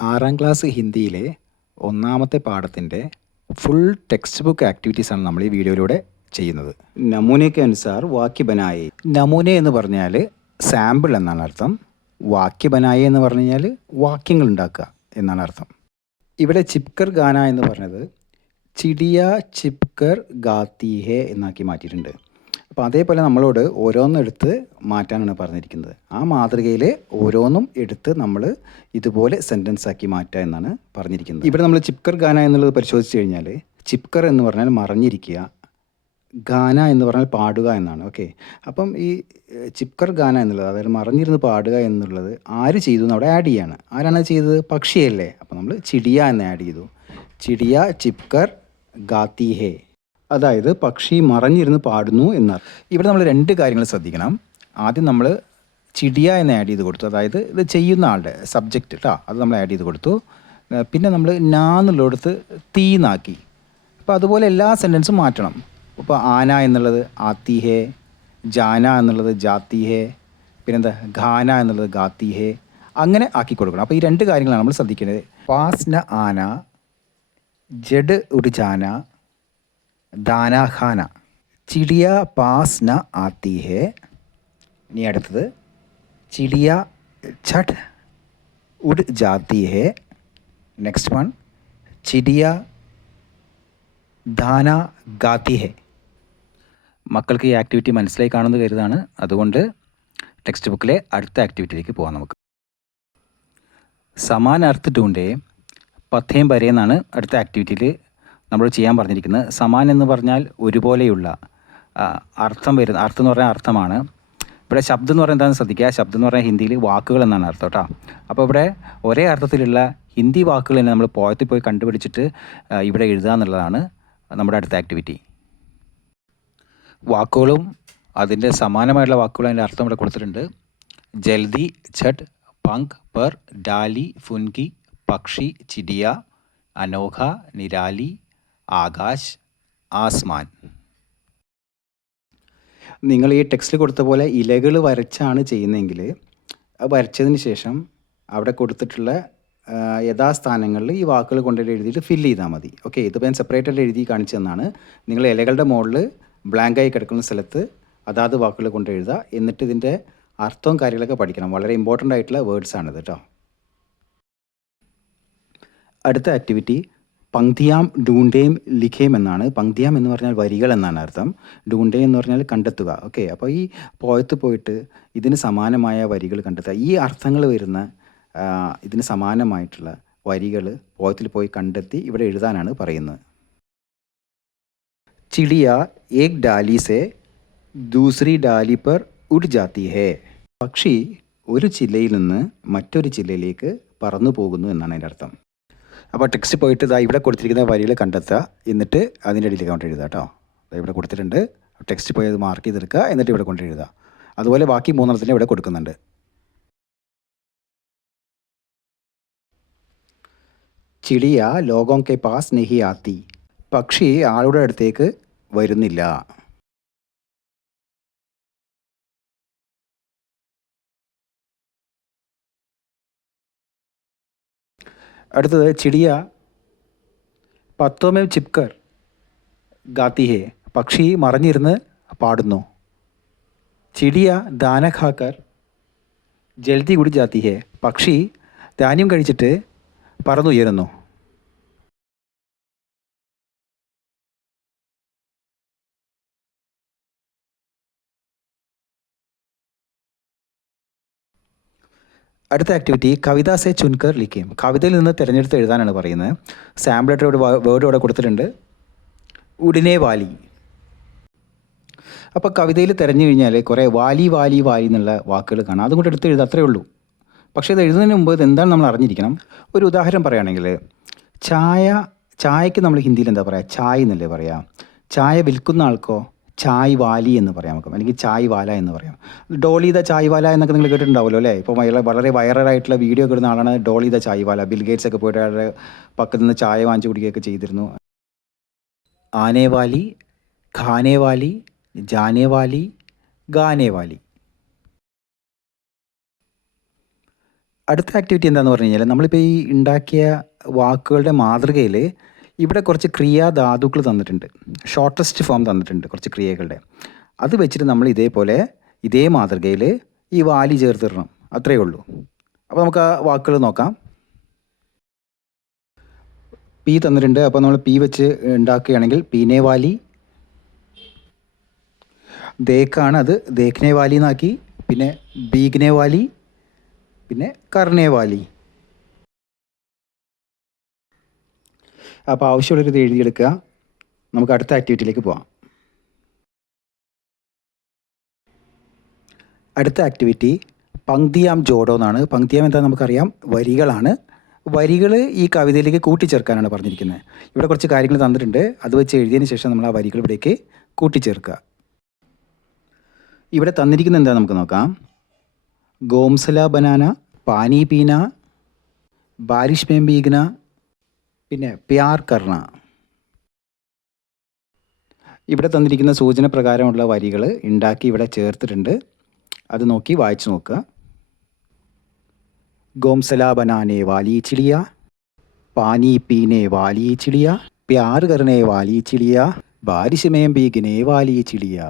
6ാം class ഹിന്ദിയിലെ ഒന്നാമത്തെ പാഠത്തിൻ്റെ ഫുൾ ടെക്സ്റ്റ് ബുക്ക് ആക്ടിവിറ്റീസാണ് നമ്മൾ ഈ വീഡിയോയിലൂടെ ചെയ്യുന്നത്. നമൂനയ്ക്ക് അനുസാർ വാക്യ ബനായി. നമൂന എന്ന് പറഞ്ഞാൽ സാമ്പിൾ എന്നാണ് അർത്ഥം. വാക്യ ബനായി എന്ന് പറഞ്ഞു കഴിഞ്ഞാൽ വാക്യങ്ങൾ ഉണ്ടാക്കുക എന്നാണ് അർത്ഥം. ഇവിടെ ചിപ്കർ ഗാന എന്ന് പറഞ്ഞത് ചിടിയ ചിപ്കർ ഗാത്തി ഹേ എന്നാക്കി മാറ്റിയിട്ടുണ്ട്. അപ്പോൾ അതേപോലെ നമ്മളോട് ഓരോന്നെടുത്ത് മാറ്റാനാണ് പറഞ്ഞിരിക്കുന്നത്. ആ മാതൃകയിൽ ഓരോന്നും എടുത്ത് നമ്മൾ ഇതുപോലെ സെൻറ്റൻസ് ആക്കി മാറ്റുക എന്നാണ് പറഞ്ഞിരിക്കുന്നത്. ഇവിടെ നമ്മൾ ചിപ്കർ ഗാന എന്നുള്ളത് പരിശോധിച്ച് കഴിഞ്ഞാൽ ചിപ്കർ എന്ന് പറഞ്ഞാൽ മറഞ്ഞിരിക്കുക, ഗാന എന്ന് പറഞ്ഞാൽ പാടുക എന്നാണ്. ഓക്കെ, അപ്പം ഈ ചിപ്കർ ഗാന എന്നുള്ളത്, അതായത് മറഞ്ഞിരുന്ന് പാടുക എന്നുള്ളത് ആര് ചെയ്തു എന്ന് അവിടെ ആഡ് ചെയ്യാണ്. ആരാണ് ചെയ്തത്? പക്ഷിയല്ലേ. അപ്പോൾ നമ്മൾ ചിടിയ എന്ന് ആഡ് ചെയ്തു. ചിടിയ ചിപ്കർ ഗാത്തി ഹേ, അതായത് പക്ഷി മറഞ്ഞിരുന്ന് പാടുന്നു എന്നാണ്. ഇവിടെ നമ്മൾ രണ്ട് കാര്യങ്ങൾ ശ്രദ്ധിക്കണം. ആദ്യം നമ്മൾ ചിടിയ എന്ന് ആഡ് ചെയ്ത് കൊടുത്തു, അതായത് ഇത് ചെയ്യുന്ന ആളുടെ സബ്ജക്റ്റ് കേട്ടോ, അത് നമ്മൾ ആഡ് ചെയ്ത് കൊടുത്തു. പിന്നെ നമ്മൾ നാന്നുള്ളിടത്ത് തീന്നാക്കി. അപ്പോൾ അതുപോലെ എല്ലാ സെൻറ്റൻസും മാറ്റണം. ഇപ്പോൾ ആന എന്നുള്ളത് ആത്തി ഹേ, ജാന എന്നുള്ളത് ജാത്തി ഹേ, പിന്നെന്താ ഖാന എന്നുള്ളത് ഗാത്തി ഹേ, അങ്ങനെ ആക്കി കൊടുക്കണം. അപ്പോൾ ഈ രണ്ട് കാര്യങ്ങളാണ് നമ്മൾ ശ്രദ്ധിക്കേണ്ടത്. പാസ് ന ആന, ജഡ് ഉട് ജാന, ദാന ഖാന. ചിടിയ പാസ് ന ആത്തി ഹേ. ഇനി അടുത്തത് ചിടിയ ഛട്ട് ഉഡ് ജാത്തി ഹേ. നെക്സ്റ്റ് വൺ ചിടിയ ദാന ഗാത്തി ഹേ. മക്കൾക്ക് ഈ ആക്ടിവിറ്റി മനസ്സിലായി കാണുന്നത് കരുതാണ്. അതുകൊണ്ട് ടെക്സ്റ്റ് ബുക്കിലെ അടുത്ത ആക്ടിവിറ്റിയിലേക്ക് പോകാം. നമുക്ക് സമാന അർത്ഥ ഡൂണ്ടേ പഥേം വരെ എന്നാണ് അടുത്ത ആക്ടിവിറ്റിയിൽ നമ്മൾ ചെയ്യാൻ പറഞ്ഞിരിക്കുന്നത്. സമാൻ എന്ന് പറഞ്ഞാൽ ഒരുപോലെയുള്ള അർത്ഥം വരുന്ന, അർത്ഥം എന്ന് പറഞ്ഞാൽ അർത്ഥമാണ്. ഇവിടെ ശബ്ദം എന്ന് പറഞ്ഞാൽ എന്താണെന്ന് ശ്രദ്ധിക്കുക. ശബ്ദം എന്ന് പറഞ്ഞാൽ ഹിന്ദിയിൽ വാക്കുകൾ എന്നാണ് അർത്ഥം കേട്ടോ. അപ്പോൾ ഇവിടെ ഒരേ അർത്ഥത്തിലുള്ള ഹിന്ദി വാക്കുകൾ തന്നെ നമ്മൾ പോയത്തിൽ പോയി കണ്ടുപിടിച്ചിട്ട് ഇവിടെ എഴുതുക എന്നുള്ളതാണ് നമ്മുടെ അടുത്ത ആക്ടിവിറ്റി. വാക്കുകളും അതിൻ്റെ സമാനമായിട്ടുള്ള വാക്കുകളും അതിൻ്റെ അർത്ഥം ഇവിടെ കൊടുത്തിട്ടുണ്ട്. ജൽദി, ഛട്ട്, പങ്ക്, പർ, ഡാലി, ഫുൻകി, പക്ഷി, ചിടിയ, അനോഖ, നിരാലി, ആകാശ്, ആസ്മാൻ. നിങ്ങൾ ഈ ടെക്സ്റ്റിൽ കൊടുത്ത പോലെ ഇലകൾ വരച്ചാണ് ചെയ്യുന്നതെങ്കിൽ അത് വരച്ചതിന് ശേഷം അവിടെ കൊടുത്തിട്ടുള്ള യഥാസ്ഥാനങ്ങളിൽ ഈ വാക്കുകൾ കൊണ്ടുപോയി എഴുതിയിട്ട് ഫില്ല് ചെയ്താൽ മതി. ഓക്കെ, ഇതിപ്പോൾ ഞാൻ സെപ്പറേറ്റായിട്ട് എഴുതി കാണിച്ചു തന്നാണ്. നിങ്ങൾ ഇലകളുടെ മുകളിൽ ബ്ലാങ്കായി കിടക്കുന്ന സ്ഥലത്ത് അതാത് വാക്കുകൾ കൊണ്ട് എഴുതുക. എന്നിട്ട് ഇതിൻ്റെ അർത്ഥവും കാര്യങ്ങളൊക്കെ പഠിക്കണം. വളരെ ഇമ്പോർട്ടൻ്റ് ആയിട്ടുള്ള വേർഡ്സാണിത് കേട്ടോ. അടുത്ത ആക്ടിവിറ്റി പങ്ക്തിയാം ഡൂണ്ടേം ലിഖേം എന്നാണ്. പങ്ക്തിയാം എന്ന് പറഞ്ഞാൽ വരികൾ എന്നാണ് അർത്ഥം. ഡൂണ്ടേ എന്ന് പറഞ്ഞാൽ കണ്ടെത്തുക. ഓക്കെ, അപ്പോൾ ഈ പോയത്ത് പോയിട്ട് ഇതിന് സമാനമായ വരികൾ കണ്ടെത്തുക. ഈ അർത്ഥങ്ങൾ വരുന്ന ഇതിന് സമാനമായിട്ടുള്ള വരികൾ പോയത്തിൽ പോയി കണ്ടെത്തി ഇവിടെ എഴുതാനാണ് പറയുന്നത്. ചിടിയ ഏക് ഡാലി സെ ദൂസരി ഡാലി പർ ഉഡ് ജാത്തി ഹേ. പക്ഷി ഒരു ചില്ലയിൽ നിന്ന് മറ്റൊരു ചില്ലയിലേക്ക് പറന്നു പോകുന്നു എന്നാണ് അതിൻ്റെ അർത്ഥം. അപ്പോൾ ടെക്സ്റ്റ് പോയിട്ട് ഇതാ ഇവിടെ കൊടുത്തിരിക്കുന്ന വരികൾ കണ്ടെത്തുക, എന്നിട്ട് അതിൻ്റെ ഇടയിലേക്ക് കൊണ്ട് എഴുതുക കേട്ടോ. ഇവിടെ കൊടുത്തിട്ടുണ്ട്. ടെക്സ്റ്റ് പോയി അത് മാർക്ക് ചെയ്തെടുക്കുക, എന്നിട്ട് ഇവിടെ കൊണ്ട് എഴുതുക. അതുപോലെ ബാക്കി മൂന്നെണ്ണത്തിന് ഇവിടെ കൊടുക്കുന്നുണ്ട്. ചിടിയ ലോഗോം കെ പാസ് നെഹി ആത്തി. പക്ഷി ആളുടെ അടുത്തേക്ക് വരുന്നില്ല. അടുത്തത് ചിടിയ പത്തോമേ ചിപ്കർ ഗാത്തി ഹേ. പക്ഷി മറഞ്ഞിരുന്ന് പാടുന്നു. ചിടിയ ദാന ഖാക്കർ ജൽദി ഉഡ് ജാത്തി ഹേ. പക്ഷി ധാന്യം കഴിച്ചിട്ട് പറന്നുയരുന്നു. അടുത്ത ആക്ടിവിറ്റി കവിത സെ ചുൻകർ ലിഖേം. കവിതയിൽ നിന്ന് തിരഞ്ഞെടുത്ത് എഴുതാനാണ് പറയുന്നത്. സാമ്പിളായിട്ട് ഒരു വേർഡ് ഇവിടെ കൊടുത്തിട്ടുണ്ട്, ഉടിനെ വാലി. അപ്പോൾ കവിതയിൽ തിരഞ്ഞു കഴിഞ്ഞാൽ കുറേ വാലി വാലി വാലി എന്നുള്ള വാക്കുകൾ കാണാം. അതും കൂടെ എടുത്ത് എഴുതുക, അത്രയേ ഉള്ളൂ. പക്ഷേ ഇത് എഴുതുന്നതിന് മുമ്പ് ഇത് എന്താണ് നമ്മൾ അറിഞ്ഞിരിക്കണം. ഒരു ഉദാഹരണം പറയുകയാണെങ്കിൽ ചായക്ക് നമ്മൾ ഹിന്ദിയിൽ എന്താ പറയുക? ചായ് എന്നല്ലേ പറയാം. ചായ വിൽക്കുന്ന ആൾക്കോ ചായ് വാലി എന്ന് പറയാം നമുക്ക്, അല്ലെങ്കിൽ ചായ് വാല എന്ന് പറയാം. ഡോളി ദ ചായ് വാല എന്നൊക്കെ നിങ്ങൾ കേട്ടിട്ടുണ്ടാവുമല്ലോ അല്ലേ? ഇപ്പോൾ വളരെ വൈറലായിട്ടുള്ള വീഡിയോ ഒക്കെ ഇടുന്ന ആളാണ് Dolly the chai wala. Bill Gates ഒക്കെ പോയിട്ട് അയാളുടെ പക്കത്ത് നിന്ന് ചായ വാങ്ങിച്ചു കുടിക്കുകയൊക്കെ ചെയ്തിരുന്നു. ആനെ വാലി, ഖാനെ വാലി, ജാനെ വാലി, ഗാനെ വാലി. അടുത്ത ആക്ടിവിറ്റി എന്താണെന്ന് പറഞ്ഞു കഴിഞ്ഞാൽ നമ്മളിപ്പോൾ ഈ ഉണ്ടാക്കിയ വാക്കുകളുടെ മാതൃകയിൽ ഇവിടെ കുറച്ച് ക്രിയാധാതുക്കൾ തന്നിട്ടുണ്ട്. ഷോർട്ടസ്റ്റ് ഫോം തന്നിട്ടുണ്ട് കുറച്ച് ക്രിയകളുടെ. അത് വെച്ചിട്ട് നമ്മൾ ഇതേപോലെ ഇതേ മാതൃകയിൽ ഈ വാലി ചേർത്തിടണം. അത്രയേ ഉള്ളൂ. അപ്പോൾ നമുക്ക് ആ വാക്കുകൾ നോക്കാം. പി തന്നിട്ടുണ്ട്. അപ്പോൾ നമ്മൾ പി വെച്ച് ഉണ്ടാക്കുകയാണെങ്കിൽ പീനെ വാലി. ദേക്കാണ്, അത് ദേഖ്നെ വാലി എന്നാക്കി. പിന്നെ ബീഗ്നെ വാലി, പിന്നെ കർണേ വാലി. അപ്പോൾ ആവശ്യമുള്ളൊരു എഴുതിയെടുക്കുക. നമുക്ക് അടുത്ത ആക്ടിവിറ്റിയിലേക്ക് പോകാം. അടുത്ത ആക്ടിവിറ്റി പങ്ക്തിയാം ജോഡോ എന്നാണ്. പങ്ക്തിയാം എന്താണെന്ന് നമുക്കറിയാം, വരികളാണ്. വരികൾ ഈ കവിതയിലേക്ക് കൂട്ടിച്ചേർക്കാനാണ് പറഞ്ഞിരിക്കുന്നത്. ഇവിടെ കുറച്ച് കാര്യങ്ങൾ തന്നിട്ടുണ്ട്. അത് വെച്ച് എഴുതിയതിന് ശേഷം നമ്മൾ ആ വരികൾ ഇവിടേക്ക് കൂട്ടിച്ചേർക്കുക. ഇവിടെ തന്നിരിക്കുന്നത് എന്താ നമുക്ക് നോക്കാം. ഗോംസല ബനാന, പാനി പീന, ബാരിഷ് മേ ഭീഗ്ന, പിന്നെ പ്യാർ കർണ. ഇവിടെ തന്നിരിക്കുന്ന സൂചന പ്രകാരമുള്ള വരികൾ ഉണ്ടാക്കി ഇവിടെ ചേർത്തിട്ടുണ്ട്. അത് നോക്കി വായിച്ചു നോക്കുക. ഗോംസല ബനാനെ വാലി ചിളിയ, പാനി പീനെ Valley ചിളിയ, Pyaar കർണേ Valley ചിളിയ, ബാരിഷ് may ഭീഗ്നെ Valley ചിളിയ.